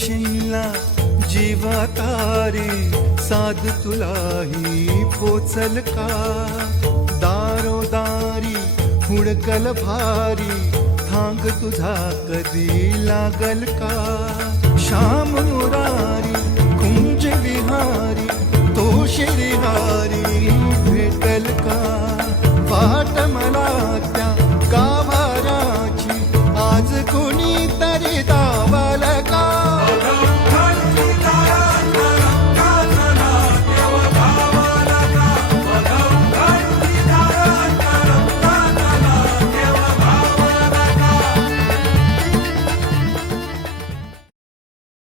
म्हणशीला जीवा तारी साध तुलाही पोचल का दारोदारी हुडकल भारी थांग तुझा कधी लागल का